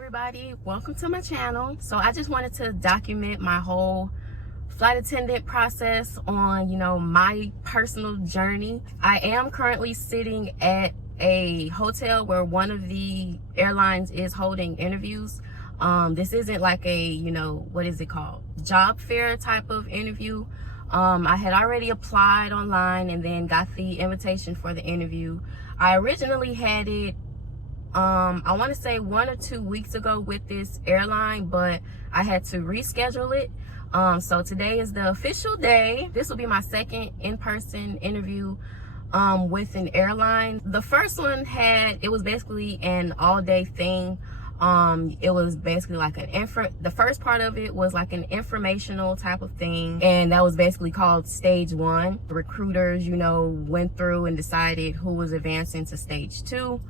everybody, welcome to my channel. So I just wanted to document my whole flight attendant process on my personal journey. I am currently sitting at a hotel where one of the airlines is holding interviews. This isn't like a what is it called, job fair type of interview. I had already applied online and then got the invitation for the interview. I originally had it I want to say 1 or 2 weeks ago with this airline, but I had to reschedule it. So today is the official day. This will be my second in-person interview with an airline. The first one it was basically an all-day thing. It was basically like the first part of it was like an informational type of thing, and that was basically called stage 1. The recruiters went through and decided who was advancing to stage 2.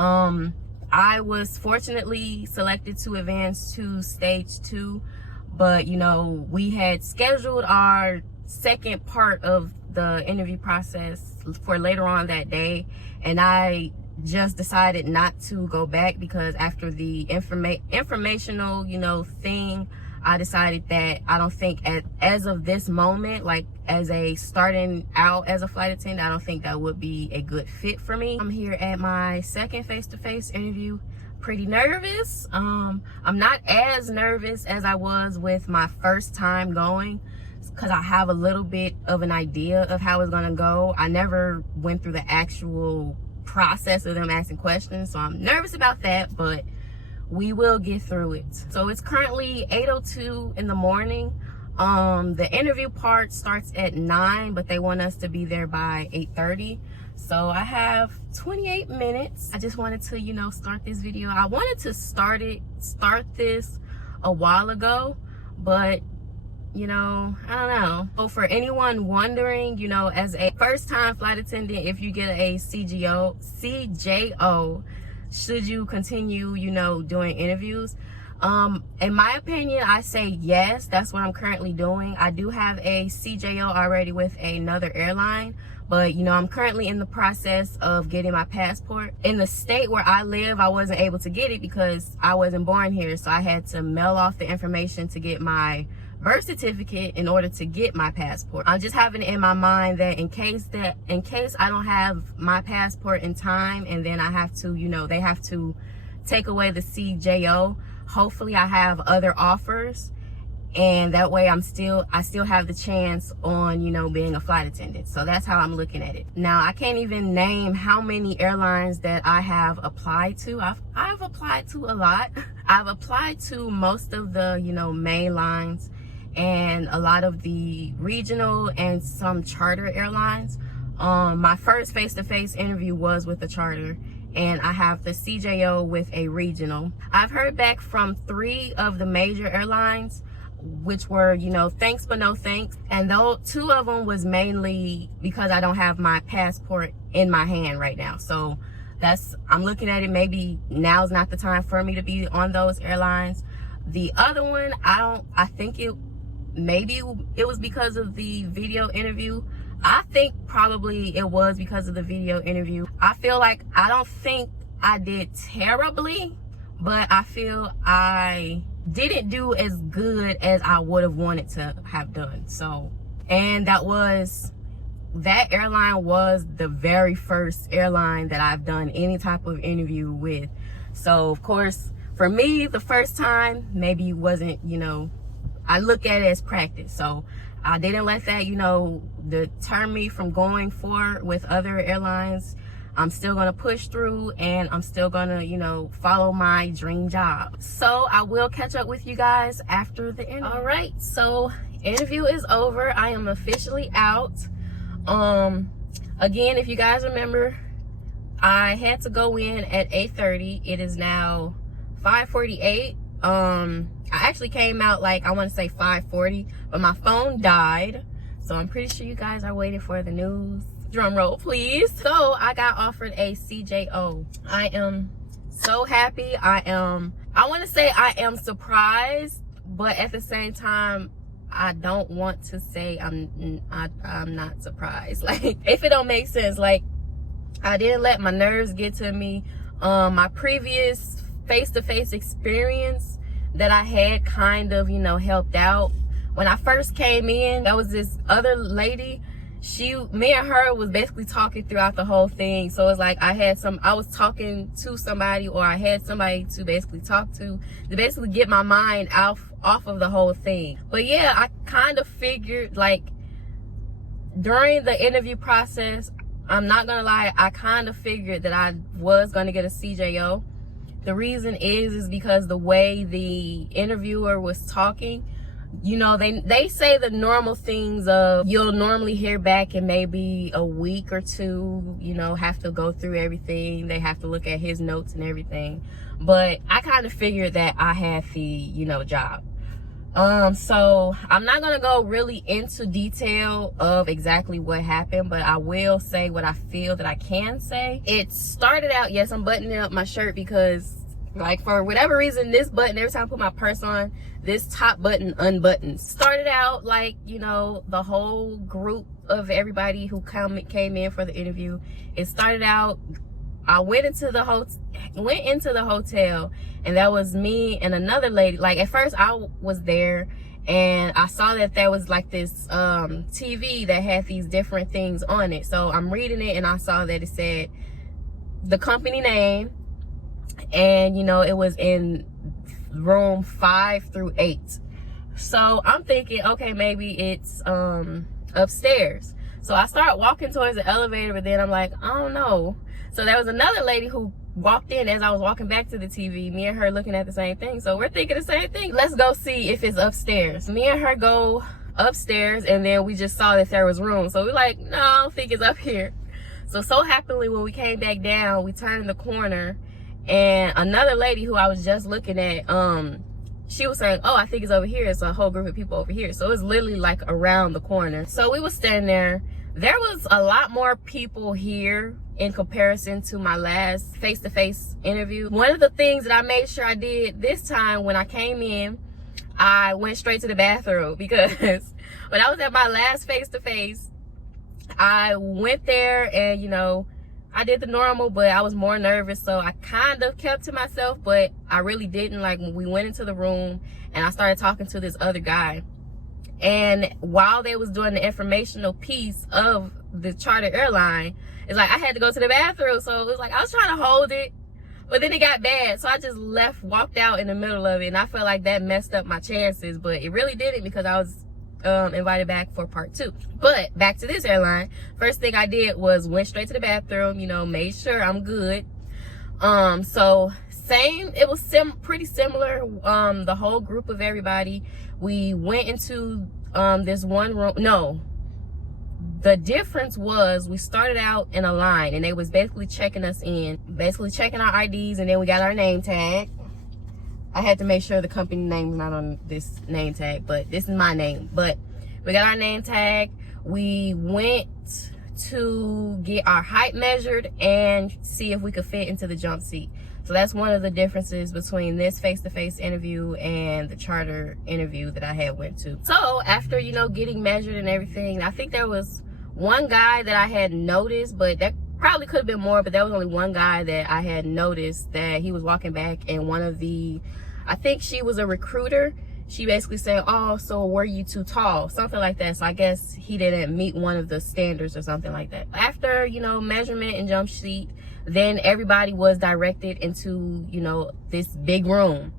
I was fortunately selected to advance to stage 2, but we had scheduled our second part of the interview process for later on that day, and I just decided not to go back because after the informational thing, I decided that I don't think as of this moment, like as a starting out as a flight attendant, I don't think that would be a good fit for me. I'm here at my second face-to-face interview. Pretty nervous. I'm not as nervous as I was with my first time going because I have a little bit of an idea of how it's gonna go. I never went through the actual process of them asking questions, so I'm nervous about that, but we will get through it. So it's currently 8:02 in the morning. The interview part starts at 9, but they want us to be there by 8:30. So I have 28 minutes. I just wanted to, start this video. I wanted to start this a while ago, but I don't know. So for anyone wondering, as a first-time flight attendant, if you get a CJO, should you continue, doing interviews? In my opinion, I say yes. That's what I'm currently doing. I do have a CJO already with another airline, but I'm currently in the process of getting my passport. In the state where I live, I wasn't able to get it because I wasn't born here, so I had to mail off the information to get my birth certificate in order to get my passport. I'm just having it in my mind that in case I don't have my passport in time and then I have to, they have to take away the CJO, hopefully I have other offers, and that way I still have the chance on being a flight attendant. So that's how I'm looking at it. Now I can't even name how many airlines that I have applied to. I've applied to a lot. I've applied to most of the main lines and a lot of the regional and some charter airlines. My first face-to-face interview was with a charter, and I have the CJO with a regional. I've heard back from 3 of the major airlines, which were thanks but no thanks, and though 2 of them was mainly because I don't have my passport in my hand right now. So I'm looking at it, maybe now's not the time for me to be on those airlines. The other one, I think maybe it was because of the video interview. I think probably it was because of the video interview. I feel like I don't think I did terribly, but I feel I didn't do as good as I would have wanted to have done. So, and that airline was the very first airline that I've done any type of interview with. So of course, for me, the first time maybe wasn't, I look at it as practice. So I didn't let that, deter me from going forward with other airlines. I'm still gonna push through, and I'm still gonna, follow my dream job. So I will catch up with you guys after the interview. All right, so interview is over. I am officially out. Again, if you guys remember, I had to go in at 8:30. It is now 5:48. I actually came out like, I want to say 5:40, but my phone died. So I'm pretty sure you guys are waiting for the news. Drum roll, please. So I got offered a CJO. I am so happy. I want to say I am surprised, but at the same time, I don't want to say I'm not surprised. Like, if it don't make sense, like, I didn't let my nerves get to me. My previous face-to-face experience that I had kind of, you know, helped out. When I first came in, there was this other lady. Me and her was basically talking throughout the whole thing. So it's like I was talking to somebody, or I had somebody to basically talk to basically get my mind off of the whole thing. But yeah, I kind of figured, like, during the interview process, I'm not gonna lie, I kind of figured that I was gonna get a CJO. The reason is because the way the interviewer was talking, you know, they say the normal things of you'll normally hear back in maybe a week or two, you know, have to go through everything. They have to look at his notes and everything. But I kind of figured that I had the, you know, job. So I'm not gonna go really into detail of exactly what happened, but I will say what I feel that I can say. It started out, yes, I'm buttoning up my shirt because, like, for whatever reason, this button, every time I put my purse on, this top button unbuttons. Started out like, you know, the whole group of everybody who came in for the interview. It started out, I went into the hotel, and that was me and another lady. Like, at first I was there and I saw that there was like this TV that had these different things on it. So I'm reading it and I saw that it said the company name, and you know, it was in room 5 through 8. So I'm thinking, okay, maybe it's upstairs. So I start walking towards the elevator, but then I'm like, I don't know. So there was another lady who walked in as I was walking back to the TV, me and her looking at the same thing. So we're thinking the same thing. Let's go see if it's upstairs. Me and her go upstairs, and then we just saw that there was room. So we're like, no, I don't think it's up here. So happily, when we came back down, we turned the corner, and another lady who I was just looking at, she was saying, oh, I think it's over here. It's a whole group of people over here. So it's literally like around the corner. So we were standing there. There was a lot more people here in comparison to my last face-to-face interview. One of the things that I made sure I did this time when I came in, I went straight to the bathroom, because when I was at my last face-to-face, I went there and, you know, I did the normal, but I was more nervous, so I kind of kept to myself, but I really didn't. Like, when we went into the room and I started talking to this other guy, and while they was doing the informational piece of the charter airline, it's like I had to go to the bathroom. So it was like I was trying to hold it, but then it got bad, so I just walked out in the middle of it, and I felt like that messed up my chances, but it really didn't, because I was invited back for part 2. But back to this airline, first thing I did was went straight to the bathroom, you know, made sure I'm good. So same, it was pretty similar. The whole group of everybody, we went into this one room. No, the difference was we started out in a line, and they was basically checking us in, basically checking our IDs, and then we got our name tag. I had to make sure the company name is not on this name tag, but this is my name. But we got our name tag. We went to get our height measured and see if we could fit into the jump seat. So that's one of the differences between this face-to-face interview and the charter interview that I had went to. So after, you know, getting measured and everything, I think there was one guy that I had noticed, but that probably could have been more, but there was only one guy that I had noticed that he was walking back, and one of the, I think she was a recruiter, she basically said, oh, so were you too tall? Something like that. So I guess he didn't meet one of the standards or something like that. After, you know, measurement and jump seat, then everybody was directed into, you know, this big room.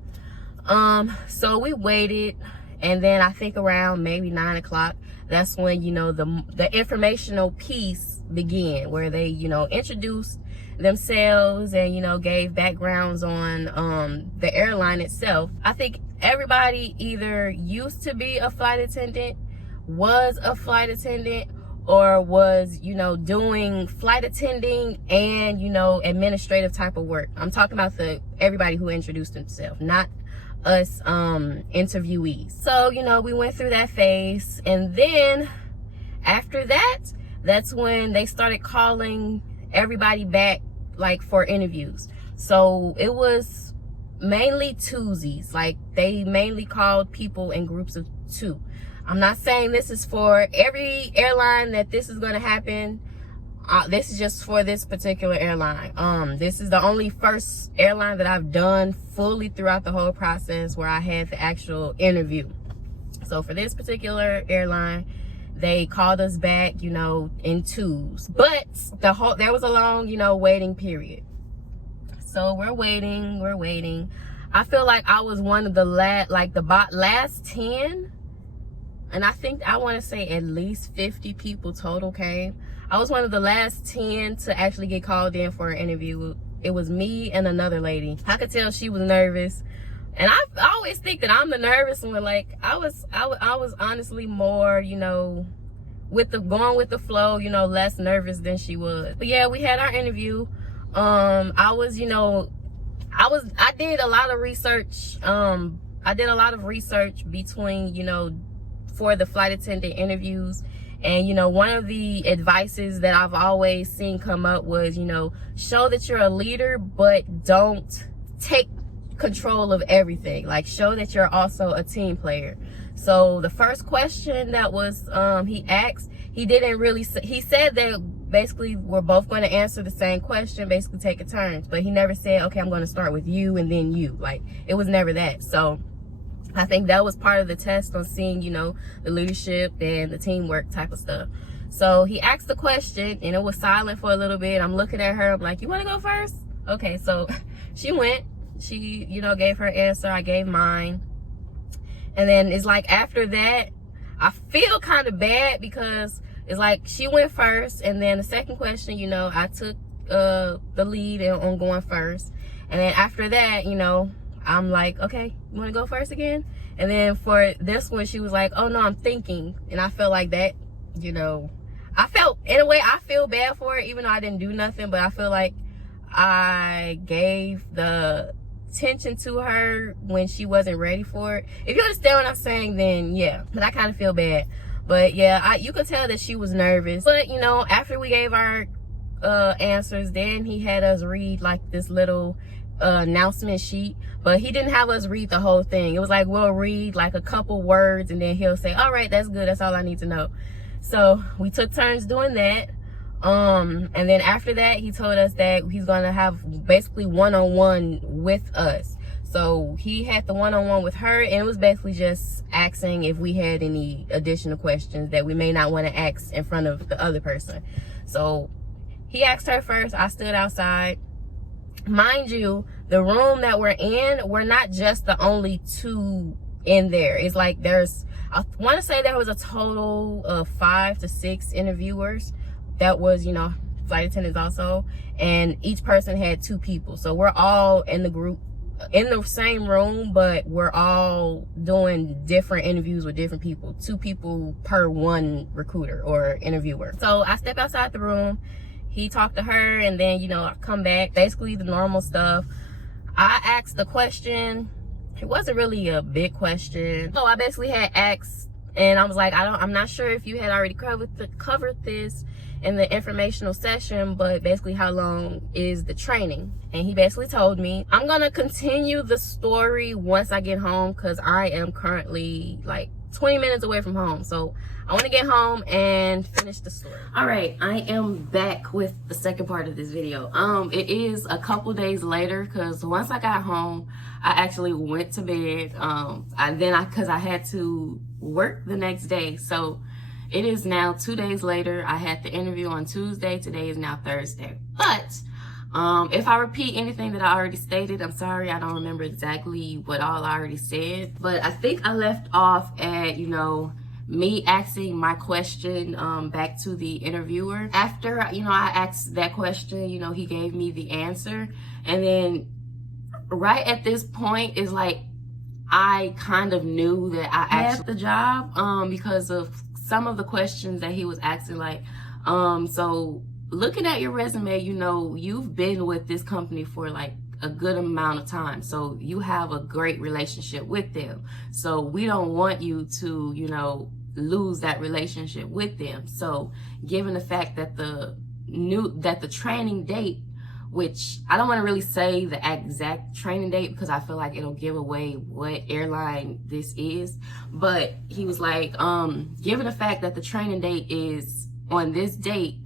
So we waited, and then I think around maybe 9 o'clock, that's when, you know, the informational piece began, where they, you know, introduced themselves and, you know, gave backgrounds on the airline itself. I think everybody either used to be a flight attendant, was a flight attendant, or was, you know, doing flight attending and, you know, administrative type of work. I'm talking about everybody who introduced themselves, not us interviewees. So, you know, we went through that phase, and then after that, that's when they started calling everybody back, like, for interviews. So it was mainly twosies. Like, they mainly called people in groups of 2. I'm not saying this is for every airline that this is going to happen. this is just for this particular airline. This is the only first airline that I've done fully throughout the whole process where I had the actual interview. So for this particular airline, they called us back, you know, in twos. But there was a long, you know, waiting period. So we're waiting. I feel like I was one of the last 10. And I think I want to say at least 50 people total came. I was one of the last 10 to actually get called in for an interview. It was me and another lady. I could tell she was nervous. And I always think that I'm the nervous one. Like I was honestly more, you know, going with the flow, you know, less nervous than she was. But yeah, we had our interview. I did a lot of research. I did a lot of research between, you know, for the flight attendant interviews. And, you know, one of the advices that I've always seen come up was, you know, show that you're a leader, but don't take control of everything. Like, show that you're also a team player. So the first question that was he asked, he didn't really say, he said that basically we're both going to answer the same question, basically taking turns, but he never said, okay, I'm going to start with you and then you. Like, it was never that. So I think that was part of the test on seeing, you know, the leadership and the teamwork type of stuff. So he asked the question and it was silent for a little bit. I'm looking at her, I'm like, you want to go first? Okay, so she went, she, you know, gave her answer, I gave mine. And then it's like after that, I feel kind of bad because it's like she went first, and then the second question, you know, I took the lead on going first. And then after that, you know, I'm like, okay, you want to go first again? And then for this one, she was like, oh no, I'm thinking. And I felt like that, you know, in a way, I feel bad for it, even though I didn't do nothing, but I feel like I gave the attention to her when she wasn't ready for it. If you understand what I'm saying, then yeah, but I kind of feel bad. But yeah, you could tell that she was nervous. But you know, after we gave our answers, then he had us read like this little announcement sheet, but he didn't have us read the whole thing. It was like, we'll read like a couple words and then he'll say, all right, that's good, that's all I need to know. So we took turns doing that. And then after that, he told us that he's gonna have basically one-on-one with us. So he had the one-on-one with her, and it was basically just asking if we had any additional questions that we may not want to ask in front of the other person. So he asked her first. I stood outside. Mind you, the room that we're in, we're not just the only two in there. It's like I want to say there was a total of 5 to 6 interviewers. That was, you know, flight attendants also, and each person had 2 people. So we're all in the group, in the same room, but we're all doing different interviews with different people. 2 people per one recruiter or interviewer. So I step outside the room, he talked to her, and then, you know, I come back, basically the normal stuff. I asked the question. It wasn't really a big question. So I basically had asked, and I was like, I'm not sure if you had already covered this in the informational session, but basically how long is the training? And he basically told me, I'm gonna continue the story once I get home, because I am currently like 20 minutes away from home. So I want to get home and finish the story. All right, I am back with the second part of this video. It is a couple days later, because once I got home, I actually went to bed. Because I had to work the next day. So it is now 2 days later. I had the interview on Tuesday. Today is now Thursday. But if I repeat anything that I already stated, I'm sorry. I don't remember exactly what all I already said. But I think I left off at, you know, me asking my question back to the interviewer. After, you know, I asked that question, you know, he gave me the answer. And then right at this point is like, I kind of knew that I had the job because of some of the questions that he was asking, like, so looking at your resume, you know, you've been with this company for like a good amount of time. So you have a great relationship with them. So we don't want you to, you know, lose that relationship with them. So given the fact that the training date, which I don't want to really say the exact training date because I feel like it'll give away what airline this is. But he was like, given the fact that the training date is on this date,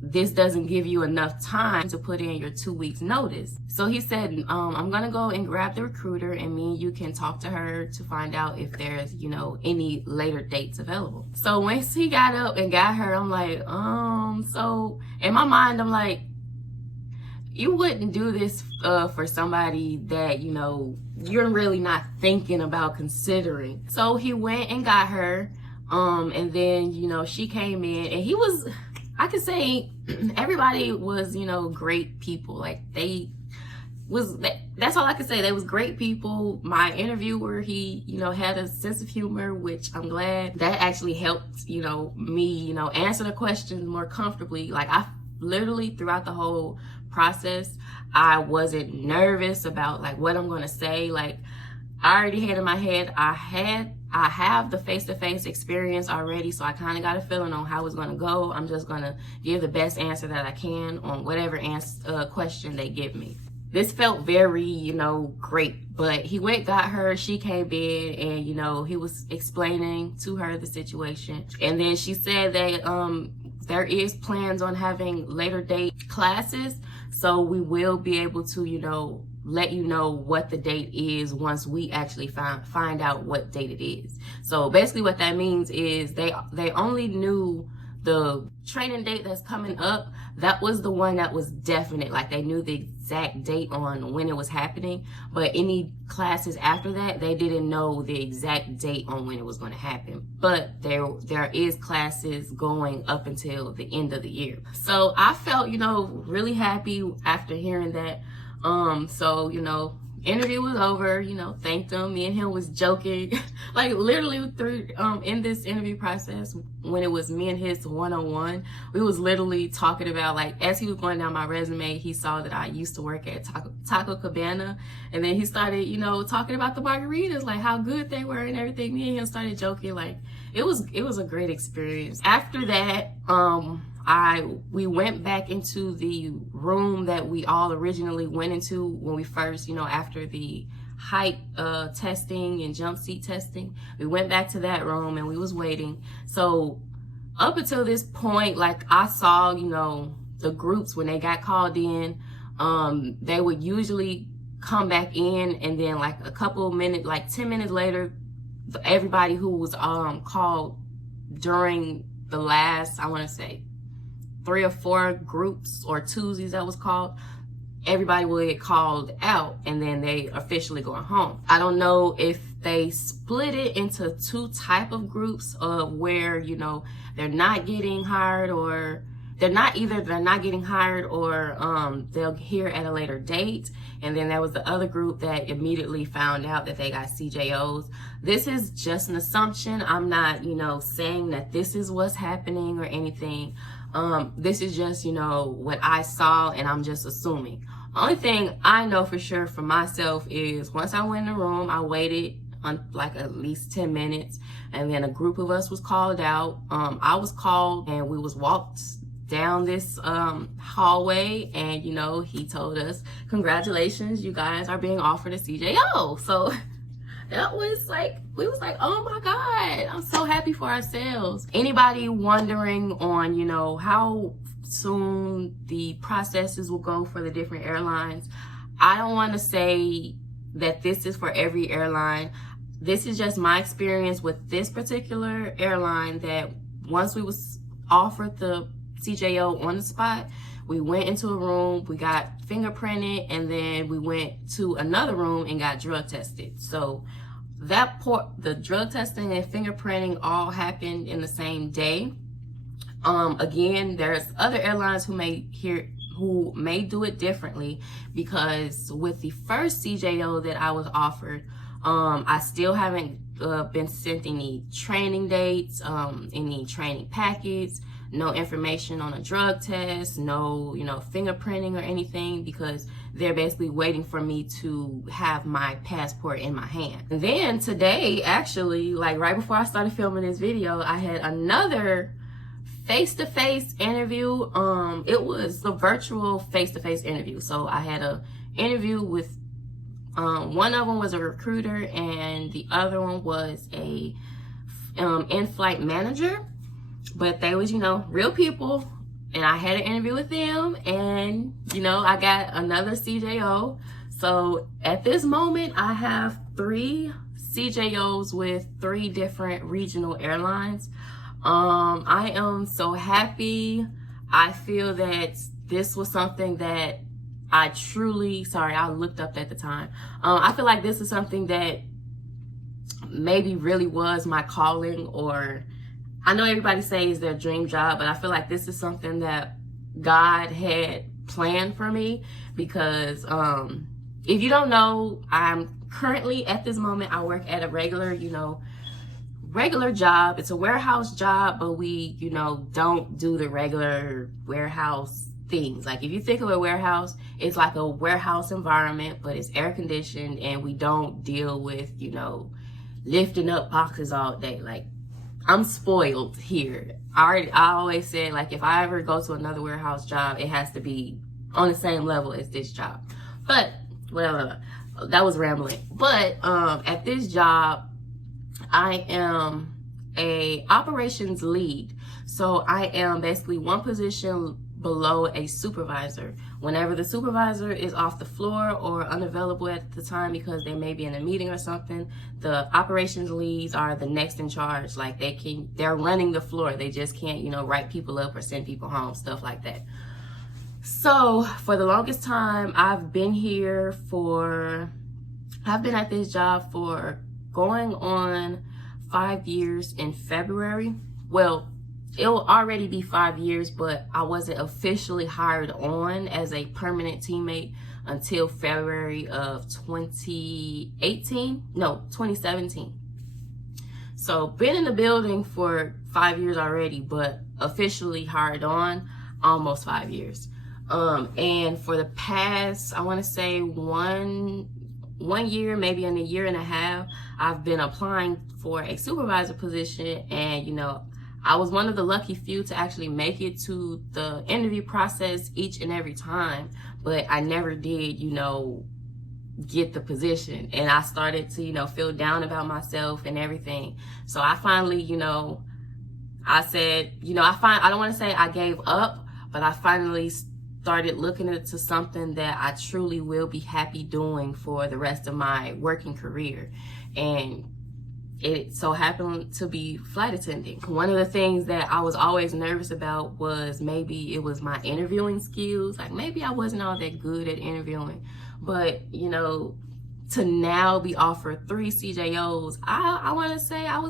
this doesn't give you enough time to put in your 2 weeks notice. So he said, I'm gonna go and grab the recruiter, and me and you can talk to her to find out if there's, you know, any later dates available. So once he got up and got her, I'm like, so in my mind, I'm like, you wouldn't do this for somebody that, you know, you're really not thinking about considering. So he went and got her, and then, you know, she came in, and he was, I could say everybody was, you know, great people. Like, that's all I could say. They was great people. My interviewer, he, you know, had a sense of humor, which I'm glad that actually helped, you know, me, you know, answer the questions more comfortably. Like, I literally throughout the whole process, I wasn't nervous about like what I'm going to say. Like, I already had in my head, I have the face-to-face experience already, so I kind of got a feeling on how it's going to go. I'm just going to give the best answer that I can on whatever question they give me. This felt very, you know, great. But he went, got her, she came in, and, you know, he was explaining to her the situation. And then she said that there is plans on having later date classes, so we will be able to, you know, let you know what the date is once we actually find out what date it is. So basically what that means is they only knew the training date that's coming up. That was the one that was definite. Like, they knew the exact date on when it was happening, but any classes after that, they didn't know the exact date on when it was going to happen. But there is classes going up until the end of the year. So I felt, you know, really happy after hearing that. So, you know, interview was over, you know, thanked him. Me and him was joking, like literally through, in this interview process, when it was me and his one-on-one, we was literally talking about, like, as he was going down my resume, he saw that I used to work at Taco Cabana, and then he started, you know, talking about the margaritas, like how good they were and everything. Me and him started joking. Like, it was a great experience. After that, we went back into the room that we all originally went into when we first, you know, after the height testing and jump seat testing. We went back to that room and we was waiting. So up until this point, like, I saw, you know, the groups when they got called in, they would usually come back in, and then like a couple minutes, like 10 minutes later, everybody who was called during the last, I want to say 3 or 4 groups or twosies that was called, everybody will get called out, and then they officially going home. I don't know if they split it into 2 type of groups where, you know, they're not getting hired, or they're not getting hired, or they'll hear at a later date. And then there was the other group that immediately found out that they got CJOs. This is just an assumption. I'm not, you know, saying that this is what's happening or anything. This is just, you know, what I saw, and I'm just assuming. Only thing I know for sure for myself is once I went in the room, I waited on like at least 10 minutes, and then a group of us was called out. I was called, and we was walked down this hallway, and, you know, he told us, congratulations, you guys are being offered a CJO. So that was like, we was like, oh my God, I'm so happy for ourselves. Anybody wondering on, you know, how soon the processes will go for the different airlines, I don't want to say that this is for every airline. This is just my experience with this particular airline, that once we was offered the CJO on the spot, we went into a room, we got fingerprinted, and then we went to another room and got drug tested. So the drug testing and fingerprinting all happened in the same day. Again, there's other airlines who may do it differently, because with the first CJO that I was offered, I still haven't been sent any training dates, any training packets, no information on a drug test, no, you know, fingerprinting or anything, because they're basically waiting for me to have my passport in my hand. And then today, actually, like right before I started filming this video, I had another face-to-face interview. It was a virtual face-to-face interview. So I had a interview with one of them was a recruiter, and the other one was a in-flight manager. But they was, you know, real people, and I had an interview with them, and you know, I got another CJO. So at this moment, I have 3 CJOs with 3 different regional airlines. I am so happy. I feel that this was something that I looked up at the time. I feel like this is something that maybe really was my calling, or I know everybody says their dream job, but I feel like this is something that God had planned for me, because if you don't know, I'm currently at this moment, I work at a regular job. It's a warehouse job, but we, don't do the regular warehouse things. Like if you think of a warehouse, it's like a warehouse environment, but it's air conditioned, and we don't deal with, lifting up boxes all day. Like, I'm spoiled here. I always said, like, if I ever go to another warehouse job, it has to be on the same level as this job. But whatever, that was rambling. But at this job, I am a operations lead. So I am basically one position below a supervisor. Whenever the supervisor is off the floor or unavailable at the time because they may be in a meeting or something, the operations leads are the next in charge. Like they're running the floor. They just can't, write people up or send people home, stuff like that. So for the longest time, I've been at this job for going on 5 years in February. Well, it'll already be 5 years, but I wasn't officially hired on as a permanent teammate until February of 2017. So been in the building for 5 years already, but officially hired on almost 5 years. And for the past, I want to say one year, maybe in a year and a half, I've been applying for a supervisor position, and I was one of the lucky few to actually make it to the interview process each and every time, but I never did, get the position. And I started to, feel down about myself and everything. So I finally, I said, I don't want to say I gave up, but I finally started looking into something that I truly will be happy doing for the rest of my working career. And it so happened to be flight attending. One of the things that I was always nervous about was maybe it was my interviewing skills. Like maybe I wasn't all that good at interviewing, but to now be offered 3 CJOs, I want to say I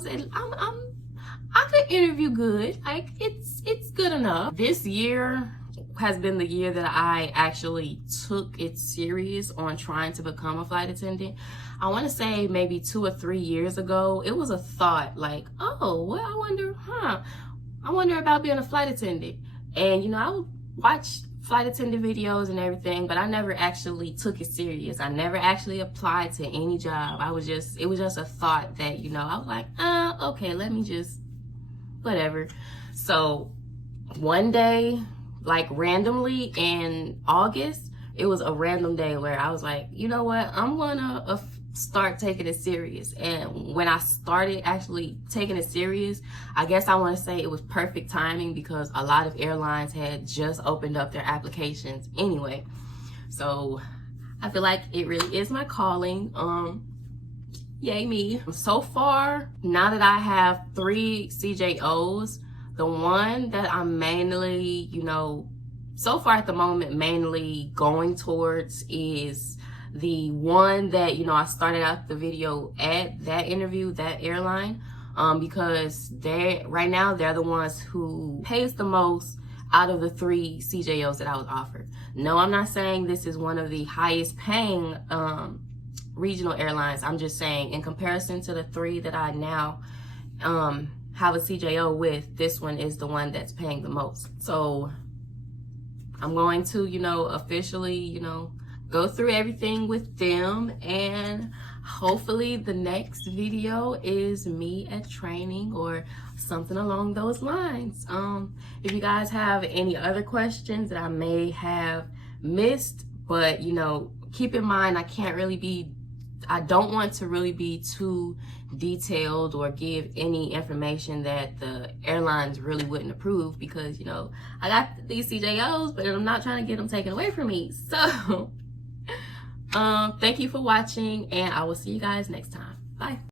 could interview good. Like it's good enough. This year has been the year that I actually took it serious on trying to become a flight attendant. I want to say maybe 2 or 3 years ago, it was a thought like, oh, well, I wonder about being a flight attendant. And, I would watch flight attendant videos and everything, but I never actually took it serious. I never actually applied to any job. It was just a thought that, I was like, okay, let me just, whatever. So one day, like randomly in August, it was a random day where I was like, you know what, I'm gonna start taking it serious. And when I started actually taking it serious, I guess I want to say it was perfect timing, because a lot of airlines had just opened up their applications anyway. So I feel like it really is my calling. Yay me. So far, now that I have 3 CJOs, the one that I'm mainly, so far at the moment, mainly going towards is the one that, I started out the video at, that interview, that airline, because right now they're the ones who pays the most out of the 3 CJOs that I was offered. No, I'm not saying this is one of the highest paying regional airlines. I'm just saying in comparison to the 3 that I now have a CJO with, this one is the one that's paying the most. So I'm going to, officially, go through everything with them, and hopefully the next video is me at training or something along those lines. If you guys have any other questions that I may have missed, but keep in mind I can't really be I don't want to really be too detailed or give any information that the airlines really wouldn't approve, because, you know, I got these CJOs, but I'm not trying to get them taken away from me. So, thank you for watching, and I will see you guys next time. Bye.